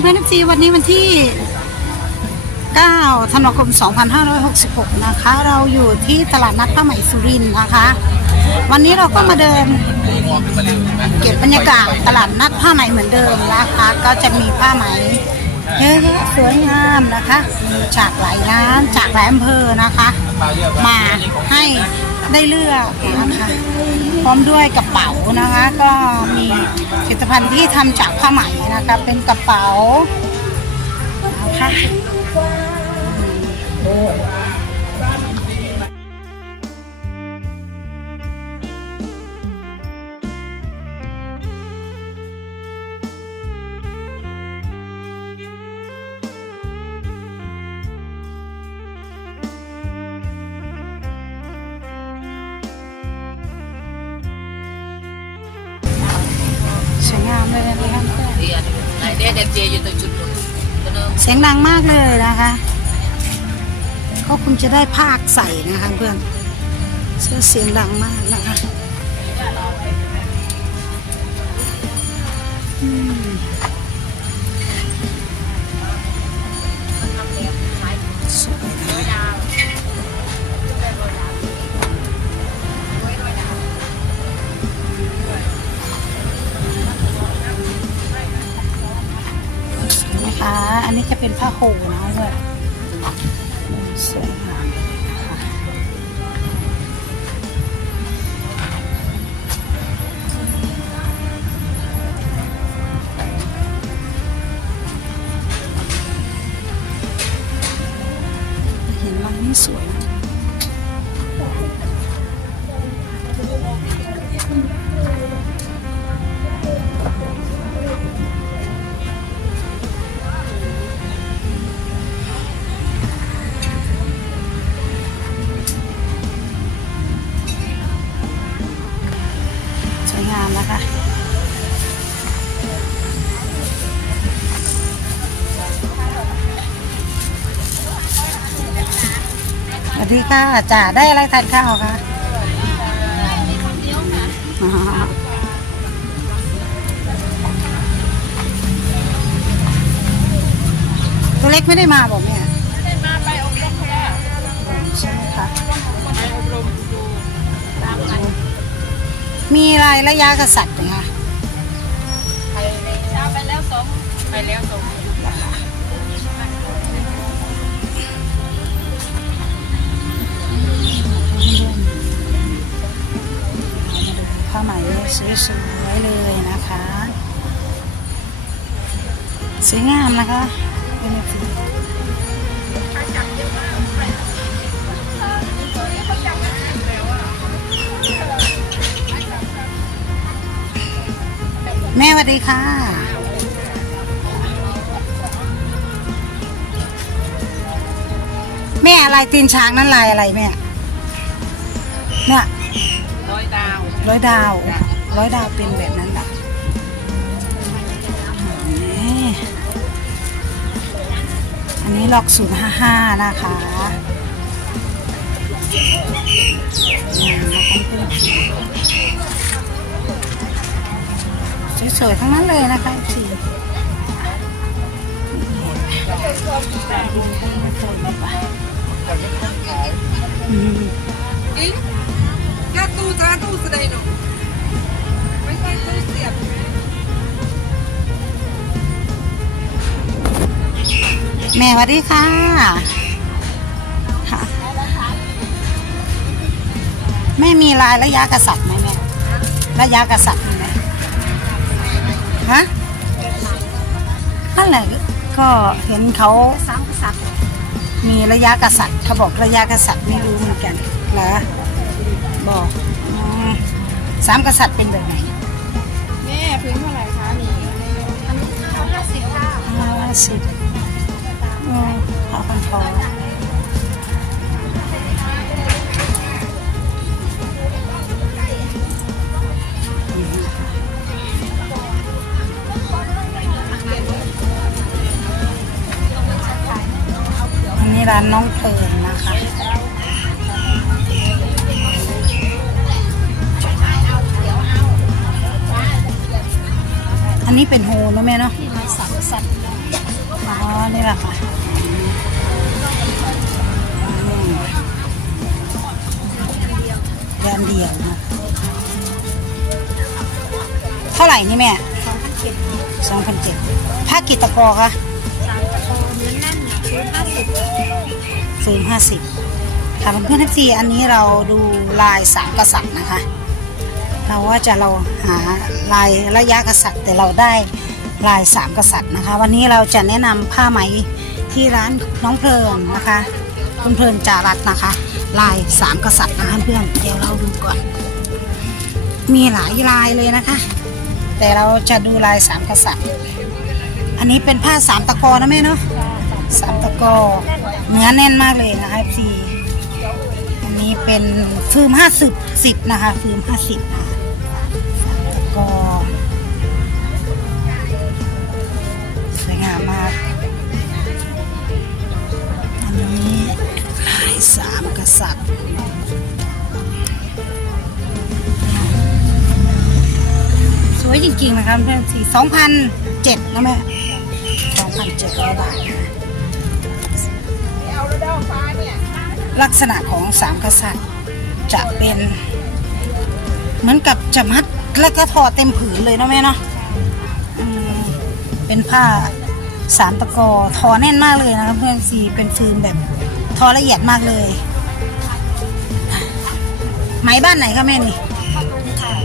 เพื่อนๆซีวันนี้วันที่ 9 ธันวาคม 2566 นะคะ เราอยู่ที่ตลาดนัดผ้าไหมสุรินทร์นะคะ วันนี้เราก็มาเดิน เก็บบรรยากาศตลาดนัดผ้าไหมเหมือนเดิมนะคะ ก็จะมีผ้าไหมเยอะแยะสวยงามนะคะมีจากหลายร้านจากหลายอำเภอนะคะ มาให้ ได้เลือกนะคะพร้อมด้วยกระเป๋านะคะ ก็มีผลิตภัณฑ์ที่ทำจากผ้าไหมนะคะเป็นกระเป๋านะคะ เด็กเด็กเจอยู่ตรงจุดนู้นก็เนิ่มเสียงดังมากเลยนะคะก็คงจะได้ภาคใส่นะคะเพื่อนเสื้อเสียงดังมากนะคะอืม อันนี้จะเป็นผ้าโหนะเอนสวยงามเลยเห็นมันนี่สวยนะ ดีค่ะจ่าได้อะไรทานข้าวคะตัวเล็กไม่ได้มาบอกแม่ได้มาไปอบรมแล้วใช่ไหมคะไปอบรมดูตามกันมีลายระยะกษัตริย์นะคะไปแล้วสองไปแล้วสอง สวยๆเลยนะคะ สวยงามนะคะเป็นแบบนี้แม่สวัสดีค่ะ แม่อะไรตีนช้างนั่นลายอะไรแม่เนี่ยร้อยดาวร้อยดาว ร้อยดาวเป็นแบบนั้นอะนี่อันนี้ล็อกศูนย์ห้าห้านะคะนี่นะคะเพื่อนสวยๆทั้งนั้นเลยนะคะทีอืมอีกแค่ตู้จ้าตู้แสดงหนู แม่สวัสดีค่ะค่ะ แม่มีลายระยะกษัตริย์ไหมแม่ระยะกษัตริย์มีไหมฮะนั่นแหละก็เห็นเขาสามกษัตริย์มีระยะกษัตริย์เขาบอกระยะกษัตริย์ไม่รู้เหมือนกันเหรอบอกอ๋อสามกษัตริย์เป็นแบบไหนแม่พื้นเท่าไหร่คะนี่อันนี้ห้าสิบค่ะห้าสิบ อืมขอพันคออันนี้ร้านน้องเพลินนะคะอันนี้เป็นโฮนะแม่เนาะที่มาสามกษัตริย์นี่แหละค่ะ เท่าไหร่นี่แม่สองพันเจ็ดผ้ากิตะกอคะศูนย์ห้าสิบค่ะเพื่อนๆทั้งสี่อันนี้เราดูลายสามกษัตริย์นะคะ เราว่าจะเราหาลายระยะกษัตริย์ แต่เราได้ลายสามกษัตริย์นะคะ วันนี้เราจะแนะนำผ้าไหมที่ร้านน้องเพลินนะคะคุณเพลินจารัตน์นะคะ ลายสามกษัตริย์นะคะเพื่อนเดี๋ยวเราดูก่อน มีหลายลายเลยนะคะ แต่เราจะดูลายสามกษัตริย์อันนี้เป็นผ้าสามตะกอนะแม่เนาะสามตะกอเนื้อแน่นมากเลยนะคะพีอันนี้เป็นฟืมห้าสิบสิบนะคะฟืมห้าสิบนะคะสามตะกอสวยงามมากอันนี้ลายสามกษัตริย์ จริงๆนะคะเพื่อนสี่สองพันเจ็ดนะแม่สองพันเจ็ดร้อยบาทนะลักษณะของสามกษัตริย์ จะเป็น เหมือนกับจะมัดแล้วก็ทอเต็มผืนเลยเนาะแม่เนาะอืมเป็นผ้าสามตะกอทอแน่นมากเลยนะคะเพื่อนสีเป็นฟืนแบบทอละเอียดมากเลย ไหมบ้านไหนคะแม่นี่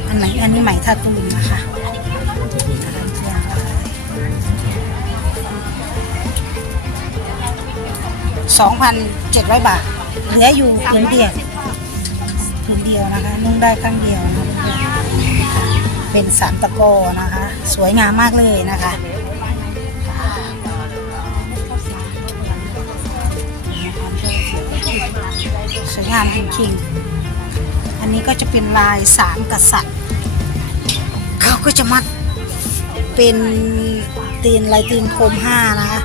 อันไหนอันนี้ไหมทาตูน นะคะสองพันเจ็ดร้อยบาท เหลืออยู่ผืนเดียวผืนเดียวนะคะ นุ่งได้ครั้งเดียวนะคะเป็นสามตะโกนะคะ สวยงามมากเลยนะคะสวยงามจริงๆ อันนี้ก็จะเป็นลายสามกษัตริย์ เขาก็จะมัดเป็นตีนลายตีนโคมห้านะคะ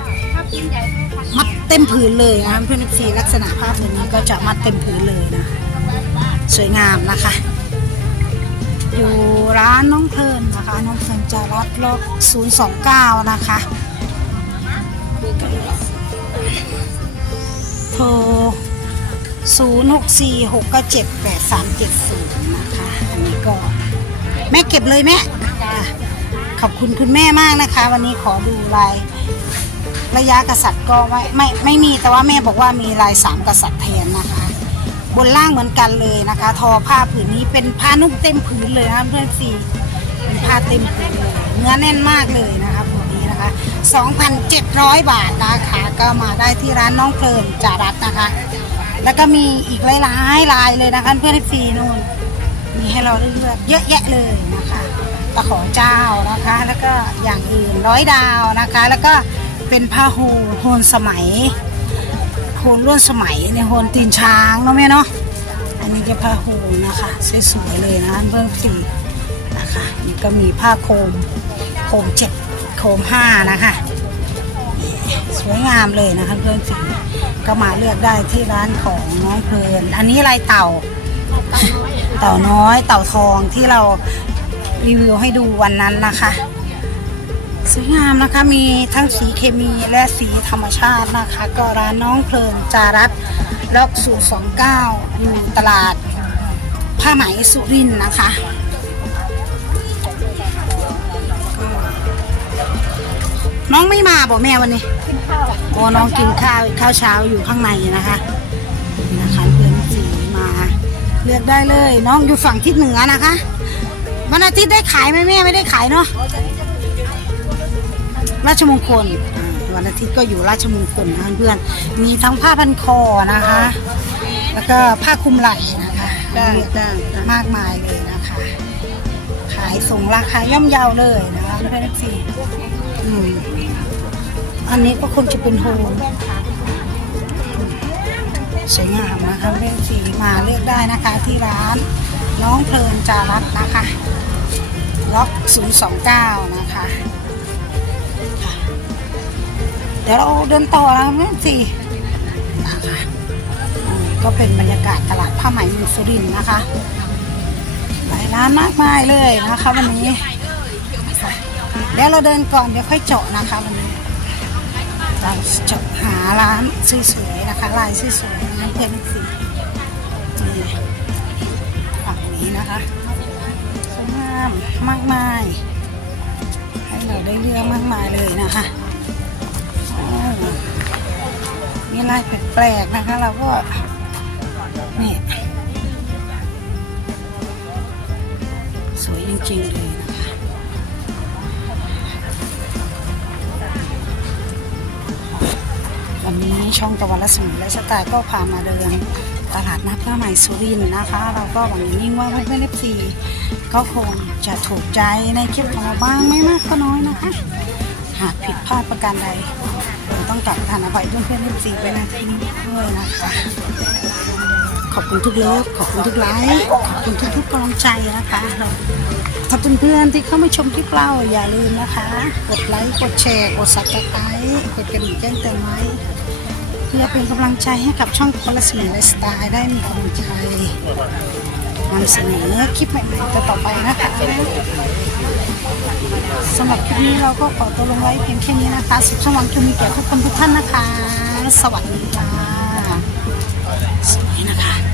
มัดเต็มผืนเลยนะเพื่อนซีลักษณะภาพแบบนี้ก็จะมัดเต็มผืนเลยนะสวยงามนะคะ อยู่ร้านน้องเพลินนะคะ น้องเพลินจะรับรถ029 นะคะ โทร 0 6 4 6 9 7 8 3 7 0 นะคะ อันนี้ก็แม่เก็บเลยแม่ขอบคุณคุณแม่มากนะคะ วันนี้ขอดูลาย ระยะกษัตริย์ก็ไม่ไม่ไม่มีแต่ว่าแม่บอกว่ามีลายสามกษัตริย์แทนนะคะ บนล่างเหมือนกันเลยนะคะ ทอผ้าผืนนี้เป็นผ้านุ่มเต็มผืนเลยนะเพื่อนสีเป็นผ้าเต็มผืนเลยเนื้อแน่นมากเลยนะคะผืนนี้นะคะ 2,700 บาทนะคะ ก็มาได้ที่ร้านน้องเพลินจารัตนะคะ แล้วก็มีอีกหลายๆลายเลยนะคะเพื่อนสีนู่นมีให้เราเลือกเยอะแยะเลยนะคะตะขอเจ้านะคะ แล้วก็อย่างอื่นร้อยดาวนะคะ แล้วก็ เป็นผ้าโฮโฮลสมัยโฮลล้วนสมัยในโฮลตีนช้างเนาะแม่เนาะอันนี้จะผ้าโฮลนะคะสวยๆเลยนะเบื้องสีนะคะนี่ก็มีผ้าโคมโคมเจ็ดโคมห้านะคะสวยงามเลยนะคะเพื่อนสีก็มาเลือกได้ที่ร้านของน้องเพลิน อันนี้ลายเต่า เต่าน้อยเต่าทองที่เรารีวิวให้ดูวันนั้นนะคะ สวยงามนะคะมีทั้งสีเคมีและสีธรรมชาตินะคะ ก็ร้านน้องเพลินจารัตล็อกสูสองเก้าอยู่ตลาด ผ้าไหมสุรินนะคะน้องไม่มาบอกแม่วันนี้กินข้าวโอ้น้องกินข้าวข้าวเช้าอยู่ข้างในนะคะนี่นะคะเพื่อนสีมา เลือกได้เลย น้องอยู่ฝั่งทิศเหนือนะคะวันอาทิตย์ได้ขายไหมแม่ไม่ได้ขายเนาะ ราชมงคลวันอาทิตย์ก็อยู่ราชมงคลนะเพื่อนมีทั้งผ้าพันคอนะคะ แล้วก็ผ้าคลุมไหล่นะคะมากมายเลยนะคะ ขายส่งราคาย่อมเยาเลยนะคะเพื่อนสี่อืมอันนี้ก็คงจะเป็นโฮมสวยงามนะคะเรื่องสีมาเลือกได้นะคะที่ร้านน้องเพลินจารัตนะคะ ล็อก 029 นะคะคะ เดี๋ยวเราเดินต่อแล้วเรื่องสีนะคะก็เป็นบรรยากาศตลาดผ้าไหมเมืองสุรินทร์นะคะหลายร้านมากมายเลยนะคะวันนี้เดี๋ยวเราเดินก่อนเดี๋ยวค่อยเจาะนะคะวันนี้เราจะหาร้านสวยๆนะคะ ลายสวยๆนะเพนสีดีฝั่งนี้นะคะสวยงามมากมาย ให้เราได้เลือกมากมายเลยนะคะ มีลายแปลกๆนะคะ เราก็นี่สวยจริงๆเลยนะคะวันนี้ช่องตะวันรัศมีและสไตล์ก็พามาเดินตลาดนัดผ้าไหมสุรินทร์นะคะ เราก็หวังอย่างยิ่งว่าเพื่อนๆเอฟซีก็คงจะถูกใจในคลิปของเราบ้างไม่มากก็น้อยนะคะ หากผิดพลาดประการใด ต้องกลับทานอภัยเพื่อนๆเอฟซีไปในที่นี้ด้วยนะคะขอบคุณทุกเลิฟขอบคุณทุกไลค์ขอบคุณทุกๆกกำลังใจนะคะถ้าเพื่อนๆที่เข้ามาชมคลิปเราอย่าลืมนะคะ กดไลค์กดแชร์กดซับสไครต์กดกระดิ่งแจ้งเตือนไว้เพื่อเป็นกำลังใจให้กับช่องพลสมีไลฟ์สไตล์ได้มีกำลังใจ นำเสนอคลิปใหม่ๆต่อไปนะคะสำหรับคลิปนี้เราก็ขอตัวลงไว้เพียงแค่นี้นะคะ สุขสวัสดิ์จงมีแก่ทุกคนทุกท่านนะคะ สวัสดีค่ะสวยนะคะ